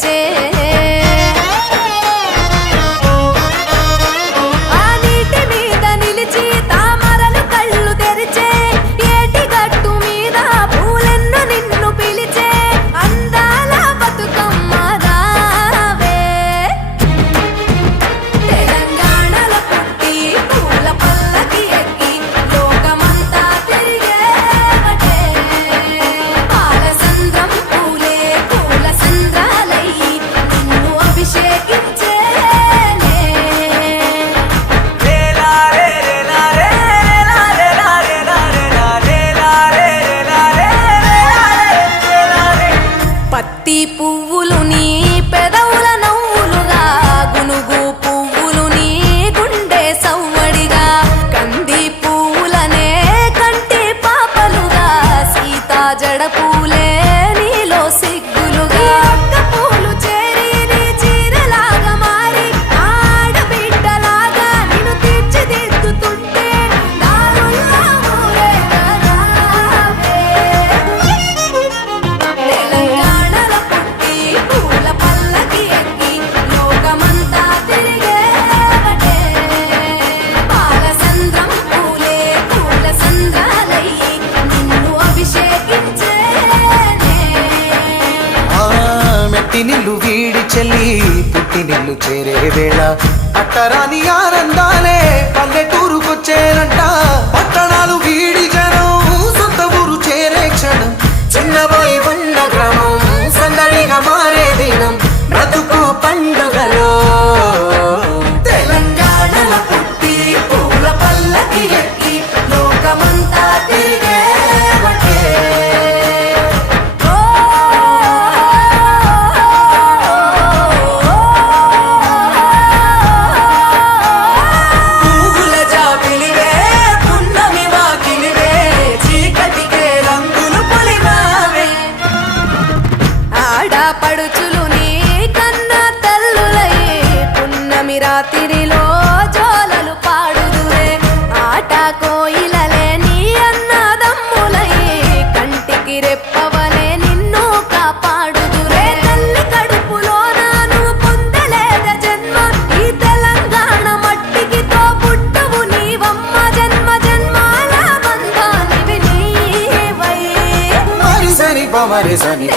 తెచ్చే పువ్వులు నీ పెదవుల నవ్వులుగా గునుగు పువ్వులు నీ గుండె సవ్వడిగా కంది పువ్వులనే కంటి పాపలుగా సీతా జడ పూలే నీలో సిగ్గులుగా పూలు చేరి నీ చీరలాగా మారి ఆడబిడ్డలాగా నిన్ను తీర్చిదిద్దుతుంటే దారుల్లో నిల్లు వీడి చెల్లి పుట్టినిల్లు చేరే వేళ అట్టరాని ఆనందాలే పల్లెటూరుకొచ్చేనంట పట్టణాలు వీడి జనం సొంత ఊరు చేరే క్షణం చిన్నబోయి బండ గ్రామం సందడిగా మారే దినం బ్రతుకు పండుగలో తెలంగాణల పుట్టి పూల పల్లకి ఎక్కి లోకమంతా తిరిగే పడుచులు నీ కన్న తల్లులయ్యే పున్నమి రాత్రిలో జోలలు పాడుదురే ఆట కోయిలలే నీ అన్నదమ్ములయ్యే కంటికి రెప్పవలే నిన్ను కాపాడుదురే తల్లి కడుపులో నువ్వు పొందలేద జన్మ ఈ తెలంగాణ మట్టికి తో పుట్టవు నీవమ్మ జన్మ జన్మాల బంధానివి నీవై మరి సరి పమరి సని